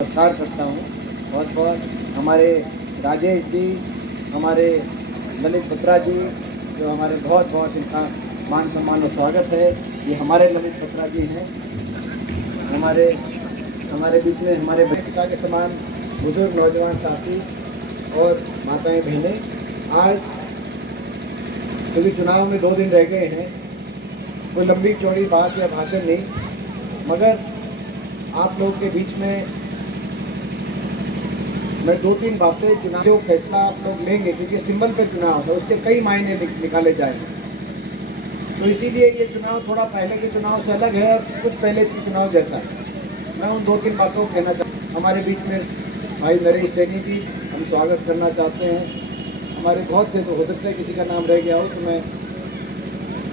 नमस्कार करता हूँ। बहुत बहुत हमारे राजेश जी, हमारे ललित बत्रा जी, जो हमारे बहुत बहुत इनका मान सम्मान और स्वागत है। ये हमारे ललित बत्रा जी हैं, हमारे बीच में हमारे पिता के समान बुजुर्ग नौजवान साथी और माताएं बहनें। आज क्योंकि चुनाव में 2 दिन रह गए हैं, कोई लंबी चौड़ी बात या भाषण नहीं, मगर आप लोगों के बीच में मैं 2-3 बातें चुनाव जो फैसला आप लोग लेंगे, क्योंकि सिंबल पे चुनाव है, उसके कई मायने निकाले जाएंगे। तो इसीलिए ये चुनाव थोड़ा पहले के चुनाव से अलग है और कुछ पहले के चुनाव जैसा है। मैं उन 2-3 बातों को कहना चाहता हूँ। हमारे बीच में भाई नरेश सैनी जी, हम स्वागत करना चाहते हैं। हमारे बहुत से तो हो सकता है किसी का नाम रह गया हो, तो मैं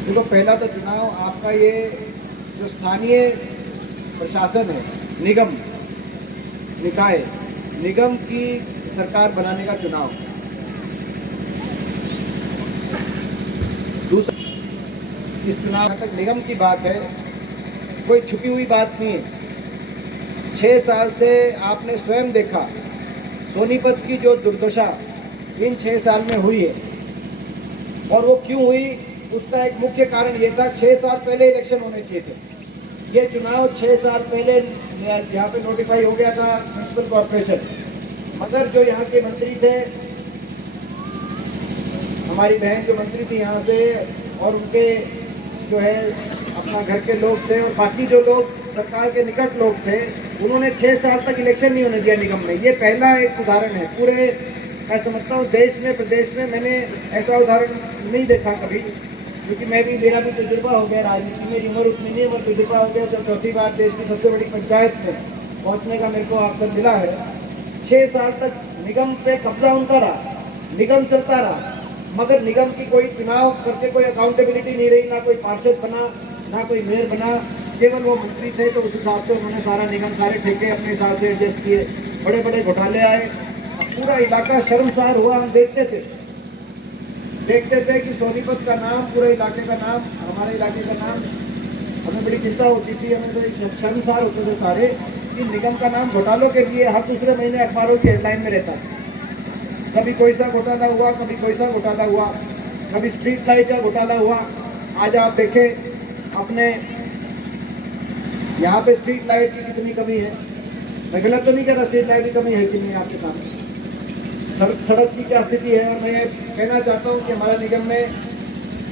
देखो, पहला तो चुनाव आपका ये जो स्थानीय प्रशासन है, निगम निकाय निगम की सरकार बनाने का चुनाव। दूसरा, इस चुनाव तक निगम की बात है, कोई छुपी हुई बात नहीं है। 6 साल से आपने स्वयं देखा सोनीपत की जो दुर्दशा इन 6 साल में हुई है, और वो क्यों हुई, उसका एक मुख्य कारण ये था, 6 साल पहले इलेक्शन होने चाहिए थे। ये चुनाव 6 साल पहले यहाँ पे नोटिफाई हो गया था म्यूनसिपल कॉरपोरेशन, मगर जो यहाँ के मंत्री थे, हमारी बहन जो मंत्री थी यहाँ से, और उनके जो है अपना घर के लोग थे और बाकी जो लोग सरकार के निकट लोग थे, उन्होंने 6 साल तक इलेक्शन नहीं होने दिया निगम में। ये पहला एक उदाहरण है पूरे, मैं समझता हूँ देश में, प्रदेश में मैंने ऐसा उदाहरण नहीं देखा कभी, क्योंकि मेरा भी तजुर्बा हो गया राजनीति, मेरी उम्र उतनी नहीं है, पर तजुर्बा हो गया। जब चौथी बार देश की सबसे बड़ी पंचायत में पहुंचने का मेरे को अवसर मिला है। 6 साल तक निगम पे कब्जा उनका रहा, निगम चलता रहा, मगर निगम की कोई चुनाव करके कोई अकाउंटेबिलिटी नहीं रही, ना कोई पार्षद बना, ना कोई मेयर बना, केवल वो मंत्री थे। तो उस हिसाब से उन्होंने सारा निगम, सारे ठेके अपने हिसाब से एडजस्ट किए, बड़े बड़े घोटाले आए, पूरा इलाका शर्मसार हुआ। हम देखते थे कि सोनीपत का नाम, पूरे इलाके का नाम, हमारे इलाके का नाम, हमें बड़ी चिंता होती थी, हमें तो शर्मसार होते थे सारे कि निगम का नाम घोटालों के लिए हर दूसरे महीने अखबारों की हेडलाइन में रहता था। कभी कोई सा घोटाला हुआ, कभी कोई सा घोटाला हुआ, कभी स्ट्रीट लाइट का घोटाला हुआ। आज आप देखें अपने यहाँ पे स्ट्रीट लाइट की कितनी कमी है। मैं गलत तो नहीं कह रहा, स्ट्रीट लाइट की कमी है कि नहीं आपके सामने, सड़क की क्या स्थिति है। और मैं ये कहना चाहता हूँ कि हमारे निगम में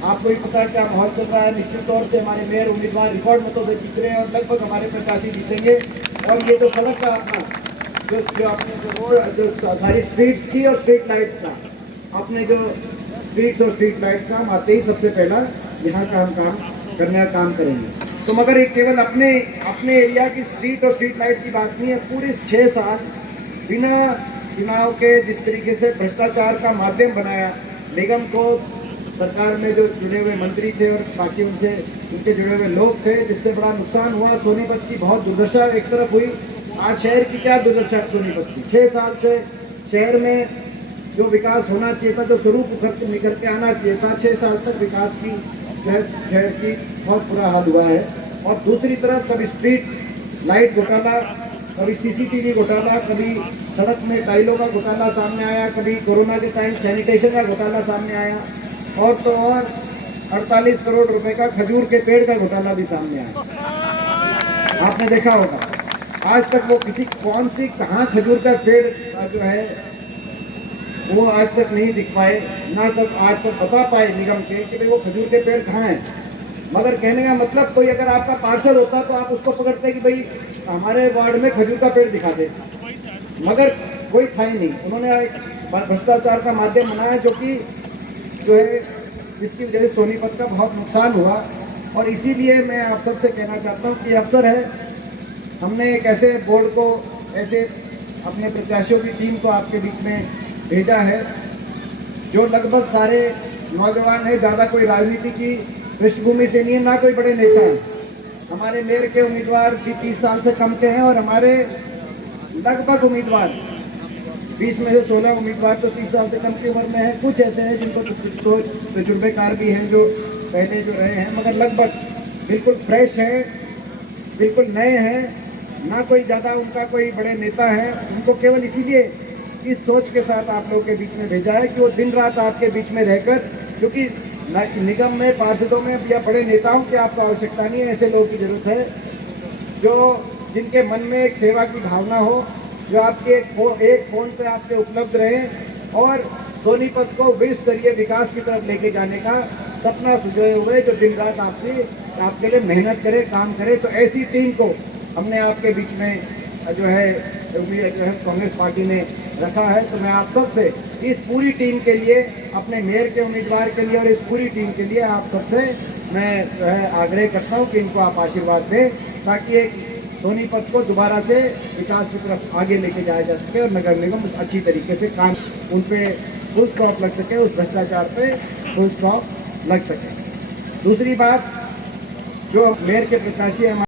आपको भी पता है क्या माहौल चल रहा है। निश्चित तौर से हमारे मेयर उम्मीदवार रिकॉर्ड मतों से जीत रहे हैं और लगभग हमारे प्रत्याशी जीतेंगे। और ये जो सड़क का अपना जो आपने जो रोड, जो सारी स्ट्रीट्स की और स्ट्रीट लाइट्स का, आपने जो स्ट्रीट्स और स्ट्रीट लाइट्स का, हम आते ही सबसे पहला यहाँ का हम काम करने का काम करेंगे। तो मगर एक केवल अपने एरिया की स्ट्रीट और स्ट्रीट लाइट की बात नहीं है। पूरे 6 साल बिना चुनाव के जिस तरीके से भ्रष्टाचार का माध्यम बनाया निगम को, सरकार में जो जुड़े हुए मंत्री थे और बाकी उनके जुड़े हुए लोग थे, जिससे बड़ा नुकसान हुआ। सोनीपत की बहुत दुर्दशा एक तरफ हुई। आज शहर की क्या दुर्दशा सोनीपत की। 6 साल से शहर में जो विकास होना चाहिए था, जो स्वरूप निकल के आना चाहिए था, 6 साल तक विकास की शहर की बहुत बुरा हाल हुआ है। और दूसरी तरफ कभी स्ट्रीट लाइट घोटाला, कभी CCTV घोटाला, कभी सड़क में टाइलों का घोटाला सामने आया, कभी कोरोना के टाइम सैनिटेशन का घोटाला सामने आया, और तो और 48 करोड़ रुपए का खजूर के पेड़ का घोटाला भी सामने आया। आपने देखा होगा, आज तक वो कौन सी कहाँ खजूर का पेड़ जो है वो आज तक नहीं दिख पाए, ना तक आज तक बता पाए निगम के कि भाई वो खजूर के पेड़ कहाँ हैं। मगर कहने का मतलब, कोई अगर आपका पार्षद होता तो आप उसको पकड़ते कि भाई हमारे वार्ड में खजूर का पेड़ दिखा दे, मगर कोई था ही नहीं। उन्होंने एक भ्रष्टाचार का माध्यम बनाया जो है जिसकी वजह से सोनीपत का बहुत नुकसान हुआ। और इसीलिए मैं आप सबसे कहना चाहता हूँ कि अवसर है, हमने एक ऐसे बोर्ड को, ऐसे अपने प्रत्याशियों की टीम को आपके बीच में भेजा है जो लगभग सारे नौजवान है, ज़्यादा कोई राजनीति की पृष्ठभूमि से नहीं है, ना कोई बड़े नेता हैं। हमारे मेयर के उम्मीदवार भी 30 साल से कम के हैं, और हमारे लगभग उम्मीदवार 20 में से 16 उम्मीदवार तो 30 साल से कम की उम्र में हैं। कुछ ऐसे हैं जिनको तो तजुर्बेकार भी हैं, जो पहले जो रहे हैं, मगर लगभग बिल्कुल फ्रेश हैं, बिल्कुल नए हैं, ना कोई ज़्यादा उनका कोई बड़े नेता है, उनको केवल इसीलिए इस सोच के साथ आप लोगों के बीच में भेजा है कि वो दिन रात आपके बीच में रहकर, क्योंकि निगम में पार्षदों में या बड़े नेताओं की आपको आवश्यकता नहीं है, ऐसे लोगों की जरूरत है जो जिनके मन में एक सेवा की भावना हो, जो आपके एक फोन पे आपके उपलब्ध रहे और सोनीपत को विश्व स्तरीय विकास की तरफ लेके जाने का सपना सुझाए हुए, जो दिन रात आपके लिए मेहनत करे, काम करे। तो ऐसी टीम को हमने आपके बीच में जो है कांग्रेस पार्टी ने रखा है। तो मैं आप सबसे इस पूरी टीम के लिए, अपने मेयर के उम्मीदवार के लिए और इस पूरी टीम के लिए आप सबसे मैं जो है आग्रह करता हूँ कि इनको आप आशीर्वाद दें, ताकि एक सोनीपत को दोबारा से विकास की तरफ आगे लेके जाया जा सके और नगर निगम अच्छी तरीके से काम, उन पे फुल स्टॉप लग सके, उस भ्रष्टाचार पे फुल स्टॉप लग सके। दूसरी बात, जो मेयर के प्रत्याशी